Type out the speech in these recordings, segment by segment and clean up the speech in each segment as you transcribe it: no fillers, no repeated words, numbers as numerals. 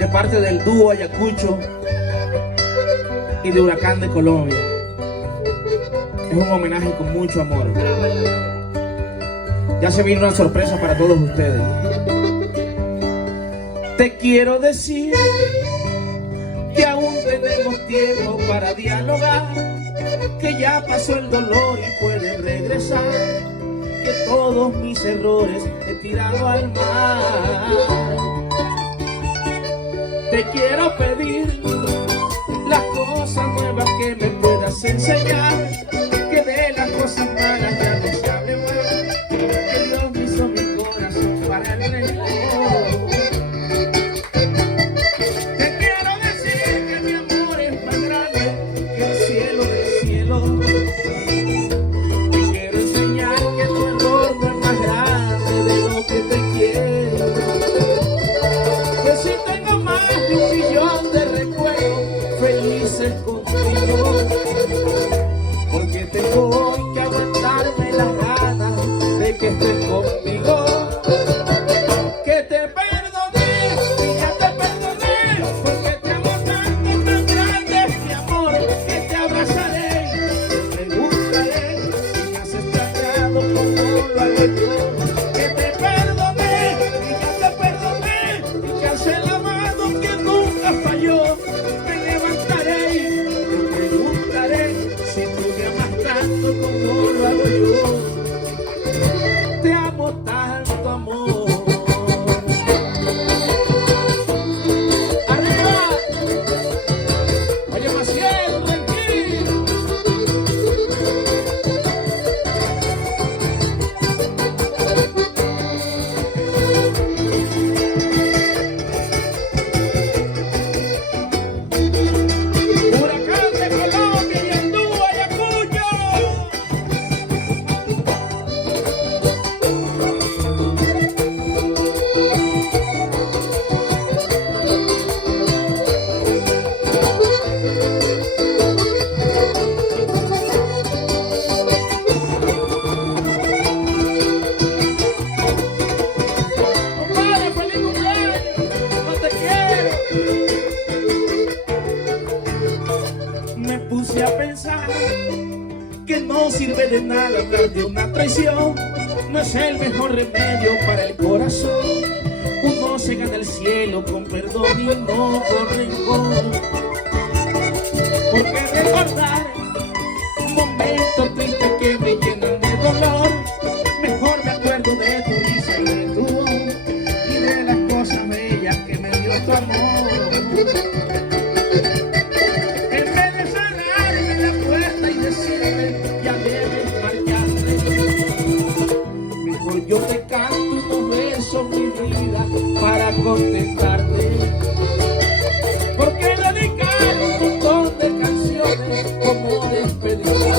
de parte del dúo Ayacucho y de Huracán de Colombia. Es un homenaje con mucho amor. Ya se vino una sorpresa para todos ustedes. Te quiero decir que aún tenemos tiempo para dialogar, que ya pasó el dolor y puedes regresar, que todos mis errores he tirado al mar. Te quiero pedir las cosas nuevas que me puedas enseñar, que de las cosas malas ya no se hable más, que Dios hizo mi corazón para el rencor. Te quiero decir que mi amor es más grande que el cielo del cielo. Te quiero enseñar que tu error no es más grande de lo que te quiero. Que si tengo más de 1.000.000 de recuerdos felices contigo, porque tengo hoy que aguantarme las ganas de que estés conmigo. Que te perdoné y ya te perdoné, porque te amo tanto, tan grande mi amor, que te abrazaré, te preguntaré si me has extrañado como lo hago yo. Que te perdoné y ya te perdoné, y que alcé la mano que nunca falló. Me levantaré y te preguntaré si tú me amas tanto como lo hago yo. Te amo tanto, amor. ¡Arriba! Oye, Maciel, tranquilo. Huracán de Colombia y el dúo Ayacucho. Compadre, feliz cumpleaños. No te quiero. Me puse a pensar que no sirve de nada hablar de una traición. No es el mejor remedio para el corazón. Uno se gana el cielo con perdón y no con rencor. Porque recordar momentos tristes que me llenan de dolor, mejor me acuerdo de tu risa y de tu voz, y de las cosas bellas que me dio tu amor. En vez de cerrarme la puerta y decirme ya debes marcharte, mejor yo te canto unos versos, mi vida, para contentarte. Porque dedicar un montón de canciones como despedida,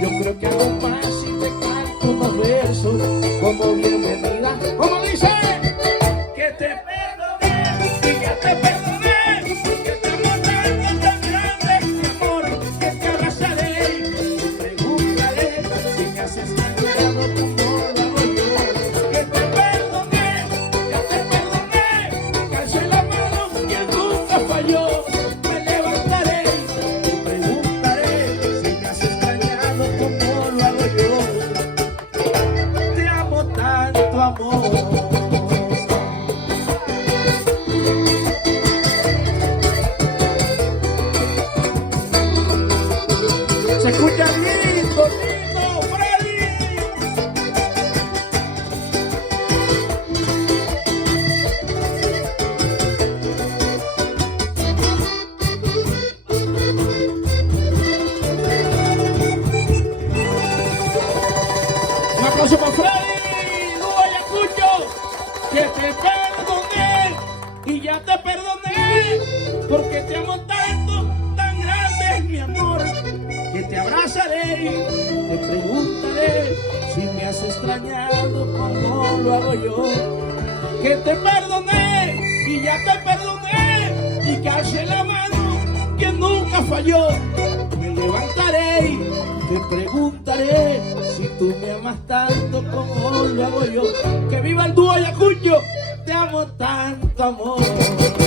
yo creo que hago más si te canto unos versos como bienvenida. Como dice, que te perdoné y ya te perdoné, que te amo tanto, tan grande mi amor, que te abrazaré y te preguntaré si me has extrañado como lo hago yo. Que te perdoné, ya te perdoné, que alcé la mano que nunca falló. Me levantaré y te preguntaré si me has extrañado como lo hago yo. Te amo tanto, amor. Se escucha lindo, lindo, Freddy. Un aplauso para Freddy, dúo Ayacucho. Que te perdoné y ya te perdoné, porque te amo tanto, tan grande es mi amor, que te abrazaré y te preguntaré si me has extrañado como lo hago yo. Que te perdoné y ya te perdoné, y que alcé la mano que nunca falló. Me levantaré y te preguntaré si tú me amas tanto como lo hago yo. ¡Que viva el dúo Ayacucho! te amo tanto, amor.